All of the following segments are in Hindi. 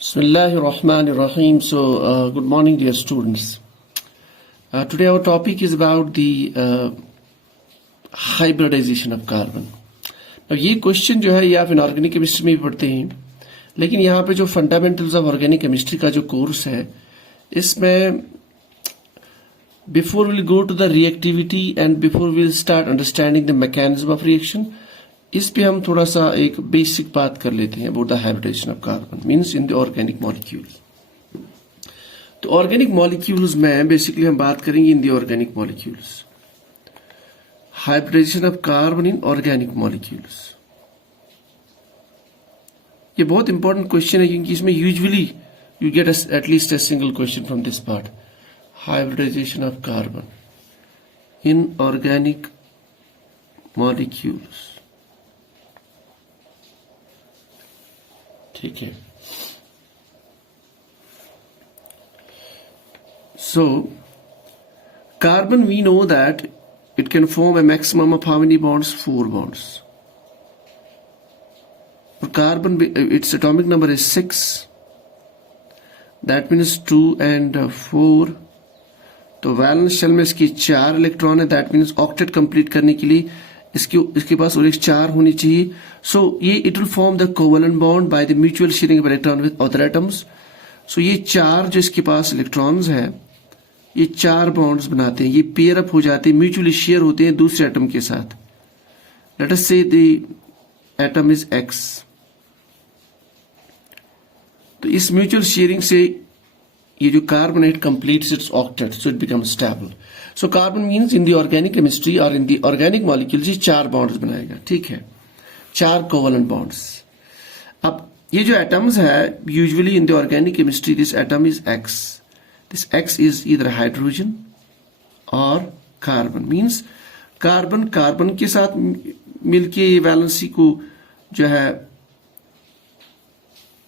Bismillahirrahmanirrahim. Good morning, dear students. Today our topic is about the hybridization of carbon. अब ये क्वेश्चन जो है ये आप इनऑर्गेनिक केमिस्ट्री में भी पढ़ते हैं, लेकिन यहाँ पे जो फंडामेंटल्स ऑफ ऑर्गेनिक केमिस्ट्री का जो कोर्स है इसमें before will go to the reactivity and before will start understanding the mechanism of reaction, इस पे हम थोड़ा सा एक बेसिक बात कर लेते हैं about the hybridization of carbon means in the organic molecules. तो ऑर्गेनिक मॉलिक्यूल्स में बेसिकली हम बात करेंगे in the organic molecules, hybridization of carbon in organic molecules. ये बहुत इंपॉर्टेंट क्वेश्चन है क्योंकि इसमें usually you get at least a single question from this part, hybridization of carbon in organic molecules. ठीक है, so carbon we know that it can form a maximum of how many bonds? 4 bonds. For carbon its atomic number is 6, that means 2 and 4. तो वैलेंस शेल में इसकी 4 इलेक्ट्रॉन है, दैट मीन्स ऑक्टेट कंप्लीट करने के लिए इसके पास और एक 4 होनी चाहिए। सो ये it will form the covalent bond by the mutual sharing of electron with other atoms. So ये 4 जो इसके पास इलेक्ट्रॉन्स है ये 4 बॉन्ड्स बनाते हैं, ये पेयर अप हो जाते हैं, म्यूचुअली शेयर होते हैं दूसरे एटम के साथ। लेट अस से द एटम इज एक्स। तो इस म्यूचुअल शेयरिंग से ये जो कार्बन है it completes it's octet, so it becomes stable. So carbon means in the organic chemistry और इन द ऑर्गेनिक मॉलिक्यूल्स ये 4 बॉन्ड्स बनाएगा। ठीक है, 4 कोवेलेंट बॉन्ड्स। अब ये जो एटम्स है usually in the organic chemistry this atom is x, this x is either hydrogen और कार्बन। मींस कार्बन कार्बन के साथ मिलके ये वैलेंसी को जो है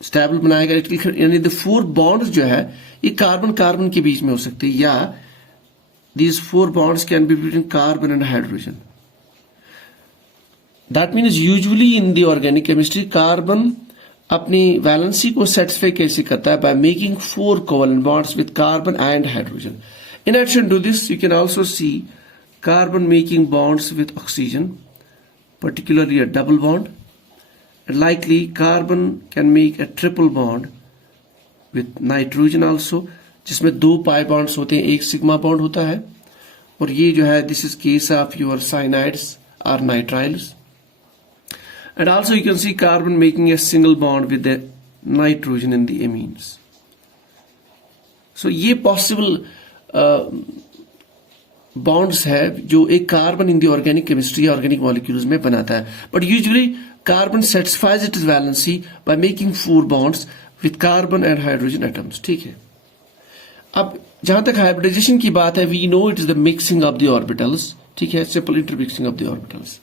स्टेबल बनाएगा, यानी द 4 बॉन्ड्स जो है ये कार्बन कार्बन के बीच में हो सकते हैं, या these 4 bonds can be between carbon and hydrogen. That means usually in the organic chemistry carbon अपनी वैलेंसी को सेटिस्फाई कैसे करता है? by making 4 covalent bonds with carbon and hydrogen. In addition to this you can also see carbon making bonds with oxygen, particularly a double bond, and likely carbon can make a triple bond with nitrogen also, जिसमें 2 पाई बॉन्ड्स होते हैं, एक सिग्मा बॉन्ड होता है, और ये जो है this is case of your cyanides और nitriles. And also you can see carbon making a single bond with the nitrogen in the amines. So ये पॉसिबल बॉन्ड्स है जो एक carbon in the organic chemistry organic molecules में बनाता है, but usually carbon satisfies its valency by making 4 bonds with carbon and hydrogen atoms. ठीक है, अब जहां तक हाइब्रिडाइजेशन की बात है we know it is the mixing of the orbitals. ठीक है, simple intermixing of the orbitals.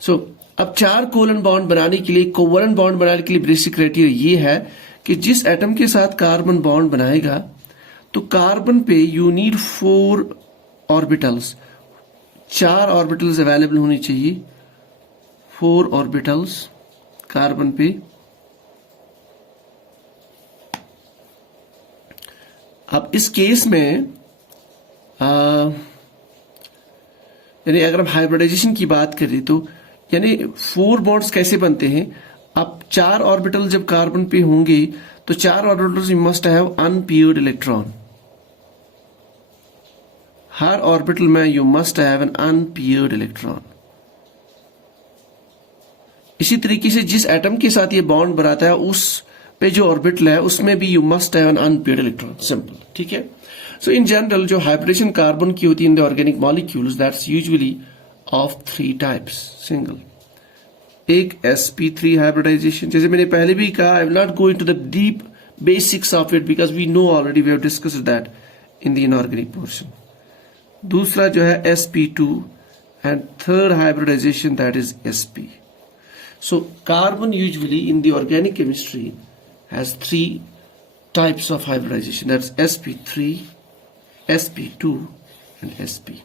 So अब 4 कोवेलेंट बॉन्ड बनाने के लिए, कोवेलेंट बॉन्ड बनाने के लिए बेसिक क्राइटेरिया ये है कि जिस एटम के साथ कार्बन बॉन्ड बनाएगा तो कार्बन पे you need 4 orbitals, 4 orbitals available होनी चाहिए, 4 ऑर्बिटल्स कार्बन पे। अब इस केस में यानी अगर हम हाइब्रिडाइजेशन की बात करें तो यानी 4 बॉन्ड्स कैसे बनते हैं? अब 4 ऑर्बिटल जब कार्बन पे होंगे तो 4 orbitals you must have unpaired electron. हर ऑर्बिटल में you must have an unpaired electron. इसी तरीके से जिस एटम के साथ ये बॉन्ड बनाता है उस पे जो ऑर्बिटल है उसमें भी you must have an unpaired electron. Simple. ठीक है, सो इन जनरल जो हाइब्रिडेशन कार्बन की होती है in the organic molecules that's usually of 3 types. Single, एक sp3 हाइब्रिडाइजेशन, जैसे मैंने पहले भी कहा, I will not go into the deep basics of it because we know already, we have discussed that in the inorganic portion. दूसरा जो है sp2 and third hybridization that is sp। So carbon usually in the organic chemistry has 3 types of hybridization, that's sp3, sp2 and sp।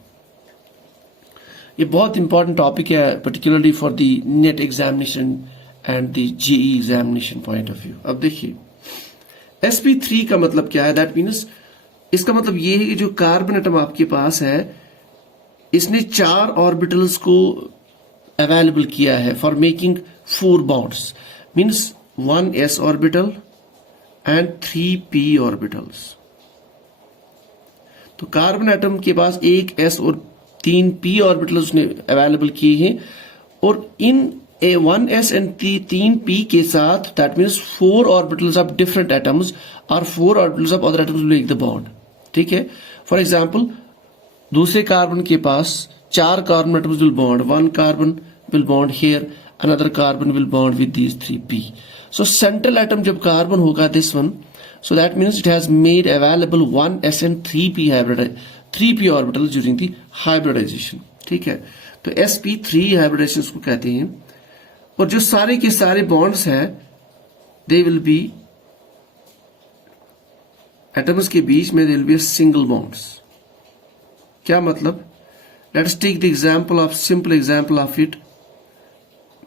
ये बहुत इंपॉर्टेंट टॉपिक है particularly for the NET examination and the JEE examination point of view। अब देखिए sp3 का मतलब क्या है? दैट मीन्स इसका मतलब ये है कि जो कार्बन एटम आपके पास है इसने 4 ऑर्बिटल्स को अवेलेबल किया है for making 4 bonds, means 1s orbital and 3p orbitals. तो कार्बन एटम के पास एक s और 3 p ऑर्बिटल्स उसने अवेलेबल किए हैं, और इन 1s एंड 3p के साथ that means 4 orbitals of different atoms और 4 orbitals of other atoms will make the bond. ठीक है, फॉर एग्जाम्पल दूसरे कार्बन के पास 4 carbon atoms will bond, 1 carbon will bond here, another carbon will bond with these 3p. So central atom जब कार्बन होगा this one, so that means it has made available 1s and 3p orbitals during the hybridization. ठीक है, तो sp3 hybridization को कहते हैं। और जो सारे के सारे bonds हैं they will be atoms के बीच में there will be a single bonds। क्या मतलब? Let's take the example of simple example of it,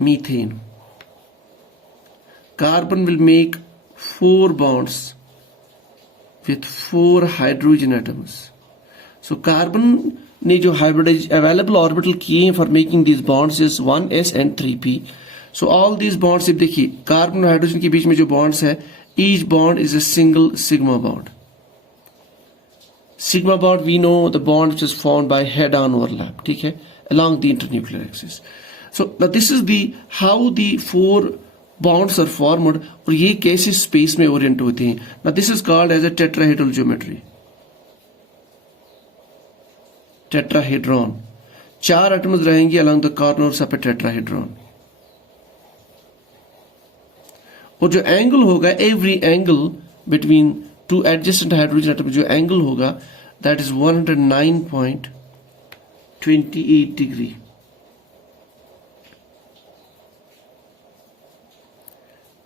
methane. Carbon will make 4 bonds with 4 hydrogen atoms. So carbon ने जो hybridized available orbital किए हैं for making these bonds is 1s and 3p. So all these bonds, if देखिए कार्बन और हाइड्रोजन के बीच में जो bonds है, each bond is a single sigma bond. Sigma bond we know the bond which is formed by head-on overlap, ठीक है, along the internuclear axis. So now this is the how the 4 bonds are formed और ये कैसे स्पेस में ओरिएंट होते हैं। Now this is called as a tetrahedral geometry. Tetrahedron, 4 atoms रहेंगे along the corners of a tetrahedron। और जो एंगल होगा, every angle between 2 adjacent hydrogen atoms, जो एंगल होगा that is 109.28 degree।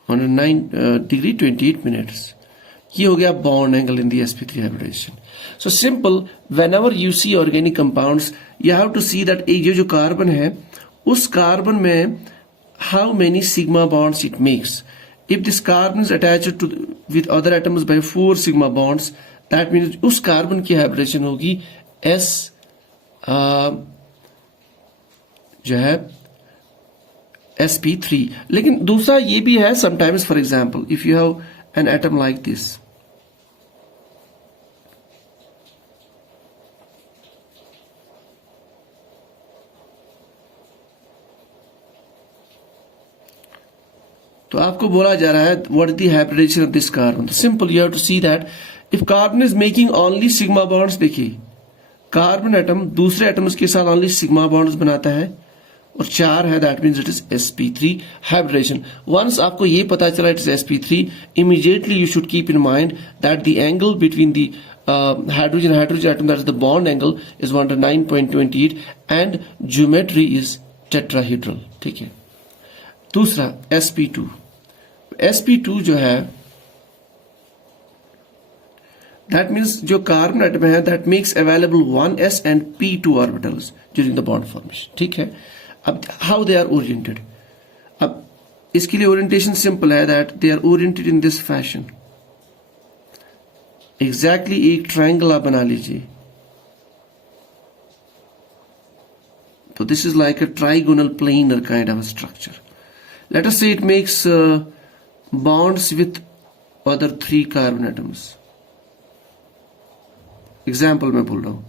109 degree 28 minutes। ये हो गया bond angle in the sp3 hybridization। So simple, whenever you see organic compounds, you have to see that ये जो कार्बन है उस कार्बन में how many sigma bonds it makes। If this carbon is attached to with other atoms by 4 sigma bonds, that means उस कार्बन की hybridization होगी s जो है sp3। लेकिन दूसरा ये भी है, sometimes for example if you have an atom like this, तो आपको बोला जा रहा है what is the hybridization of this carbon। Simple, you have to see that if carbon is making only sigma bonds, देखिए कार्बन एटम दूसरे एटम्स के साथ only sigma bonds बनाता है और 4 है, that means it is sp3 hybridization। Once आपको ये पता चला it is sp3, immediately you should keep in mind that the angle between the hydrogen atom, that is the bond angle, is 109.28 and geometry is tetrahedral। ठीक है, दूसरा sp2। sp2 जो है that means जो कार्बन एटम है that makes available 1s and p2 orbitals during the bond formation। ठीक है, अब how they are oriented, अब इसके लिए ओरिएंटेशन सिंपल है that they are oriented in this fashion। exactly एक ट्रायंगल आप बना लीजिए, तो this is like a trigonal planar kind of a structure। Let us say it makes bonds with other 3 carbon atoms। Example मैं बोल रहा हूं,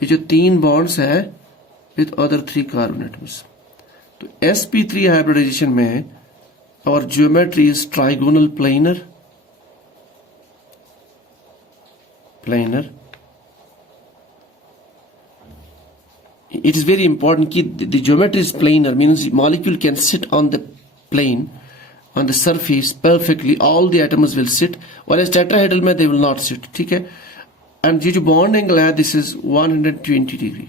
ये जो 3 बॉन्ड्स है विथ अदर 3 कार्बन एटम्स, तो sp3 हाइब्रिडाइजेशन में और geometry is trigonal planar. It is very important that the geometry is planar, means the molecule can sit on the plane, on the surface perfectly, all the atoms will sit, whereas tetrahedral में they will not sit। ठीक है, and ये जो bond angle है this is 120 degree।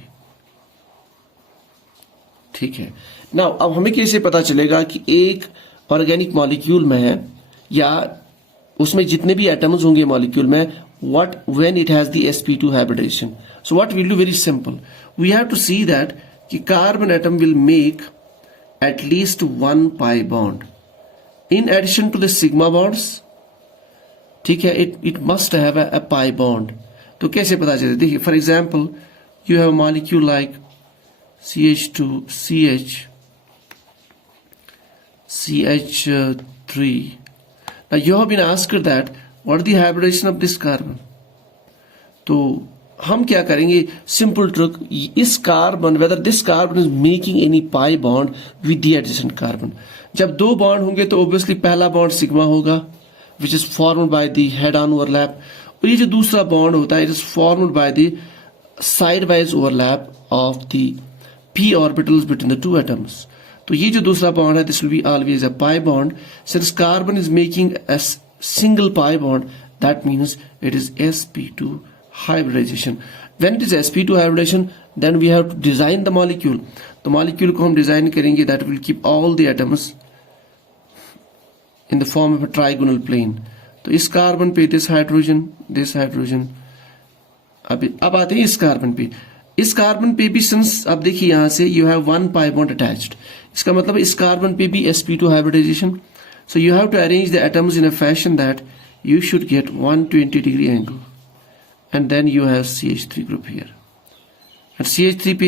ठीक है, now अब हमें कैसे पता चलेगा कि एक ऑर्गेनिक मॉलिक्यूल में है या उसमें जितने भी एटम्स होंगे मॉलिक्यूल में, what when it has the sp2 hybridization। So what we'll do, very simple, we have to see that कि carbon atom will make at least 1 pi bond in addition to the sigma bonds, ठीक है, it must have a pi bond. तो कैसे पता चले? देखिए, for example you have a molecule like CH2CH CH3. Now you have been asked that what is the hybridization of this carbon. तो हम क्या करेंगे? सिंपल ट्रिक, इस carbon, whether this carbon is making any pi bond with the adjacent carbon. जब दो बॉन्ड होंगे तो ऑब्वियसली पहला बॉन्ड सिग्मा होगा which is formed by the head on overlap, और ये जो दूसरा बॉन्ड होता है it is formed by the side wise overlap of the p orbitals between the two atoms. तो ये जो दूसरा बॉन्ड है this will be always a pi bond. Since carbon is making a single pi bond, that means it is sp2 hybridization. When it is sp2 hybridization, then we have to design the molecule. तो molecule को हम डिजाइन करेंगे that will keep all the atoms in the form of a trigonal plane. तो इस कार्बन पे this hydrogen. अब आते हैं इस कार्बन पे. इस कार्बन पे भी सिंस अब देखिए यहां से you have one pi bond attached. इसका मतलब इस कार्बन पे भी sp2 hybridization. So you have to arrange the atoms in a fashion that you should get 120-degree angle. And then you have CH3 group here. And CH3 पे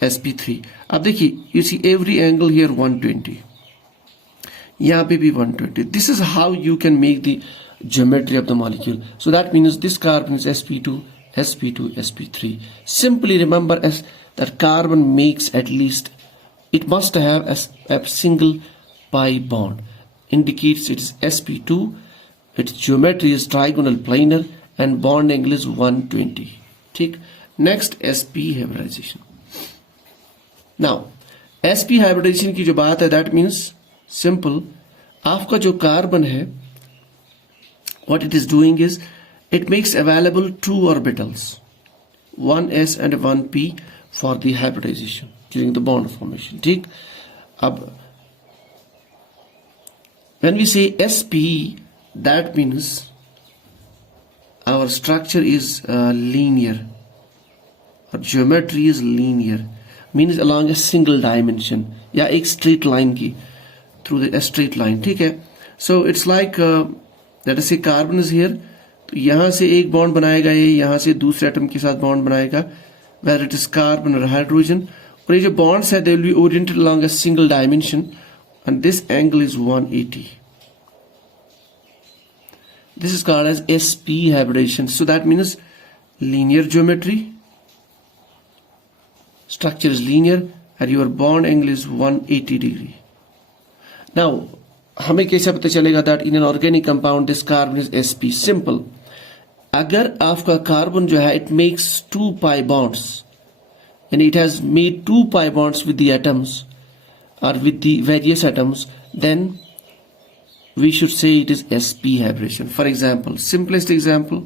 sp3. अब देखिए, you see every angle here 120. यहाँ पे भी 120. This is how you can make the geometry of the molecule. So that means this carbon is sp2, sp2, sp3. Simply remember as that carbon makes at least, it must have a single pi bond. Indicates it is sp2. Its geometry is trigonal planar. And bond angle is 120. ठीक. Next sp hybridization. Now sp hybridization की जो बात है that means simple, आपका जो कार्बन है what it is doing is it makes available two orbitals, one s and one p for the hybridization during the bond formation. ठीक. अब when we say sp, that means our structure is linear, or geometry is linear, means along a single dimension, या एक straight line की through a straight line. ठीक है. So it's like let us say carbon is here, तो यहाँ से एक बॉन्ड बनाएगा, ये यहाँ से दूसरे एटम के साथ बॉन्ड बनाएगा, whether it is carbon or hydrogen, और ये जो bonds है they will be oriented along a single dimension, and this angle is 180. This is called as sp hybridization. So that means linear geometry, structure is linear, and your bond angle is 180-degree. Now हमें कैसे पता चलेगा that in an organic compound this carbon is sp? Simple. अगर आपका कार्बन जो है it makes two pi bonds and it has made two pi bonds with the atoms or with the various atoms, then we should say it is sp hybridization. For example, simplest example,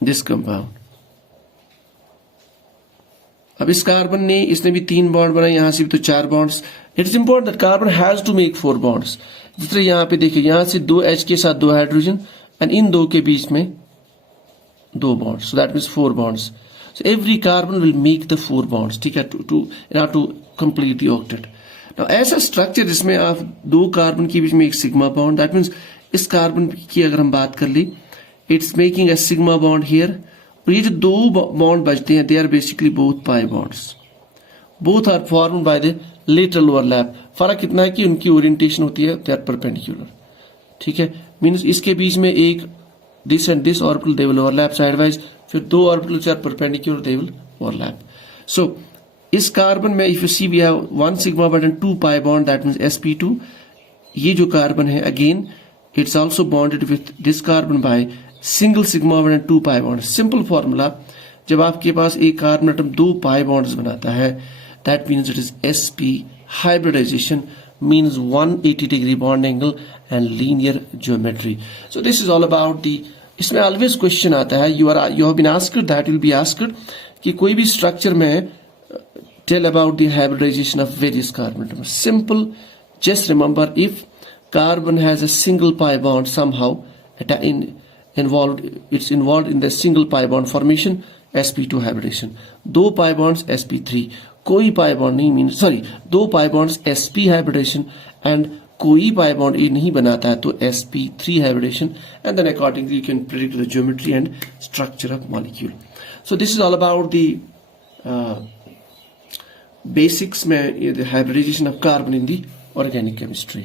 this compound. अब इस कार्बन ने, इसने भी 3 बॉन्ड बनाए, यहां से भी तो 4 bonds. It is important that carbon has to make 4 bonds. जिस तरह यहां पे देखिए, यहां से 2 H के साथ 2 हाइड्रोजन एंड इन 2 के बीच में 2 bonds. So that means 4 bonds. So every carbon will make the 4 bonds. ठीक है, to complete the octet. Now ऐसा स्ट्रक्चर जिसमें आप 2 कार्बन के बीच में एक सिग्मा बॉन्ड, दैट मीन्स इस कार्बन की अगर हम बात कर ली, it's making a sigma bond here, और ये जो 2 बॉन्ड बचते हैं they are basically both pi bonds. Both are formed by the lateral overlap. फर्क कितना है कि उनकी ओरिएंटेशन होती है, दे आर परपेंडिकुलर. ठीक है, मीन्स इसके बीच में एक this and this orbital they will overlap sideways, फिर 2 orbitals are perpendicular they will overlap. So इस कार्बन में if you see we have 1 sigma bond and 2 pi bond, that means sp2. ये जो कार्बन है again it's also bonded with this carbon by single sigma bond and 2 pi bond. Simple formula, जब आपके पास एक कार्बन एटम 2 पाई बॉन्ड्स बनाता है, that means it is sp hybridization, means 180-degree bond angle and linear geometry. So this is all about the, इसमें always question आता है, you have been asked that, will be asked कि कोई भी structure में tell about the hybridization of various carbon atoms. Simple, just remember if carbon has a single pi bond somehow it's involved in the single pi bond formation, sp2 hybridization. 2 pi bonds sp3, कोई पाई बॉन्ड नहीं mean sorry 2 pi bonds sp hybridization and कोई पाई बॉन्ड ये नहीं बनाता है तो sp3 hybridization and then accordingly you can predict the geometry and structure of molecule. So this is all about the basics में hybridization of carbon in the organic chemistry.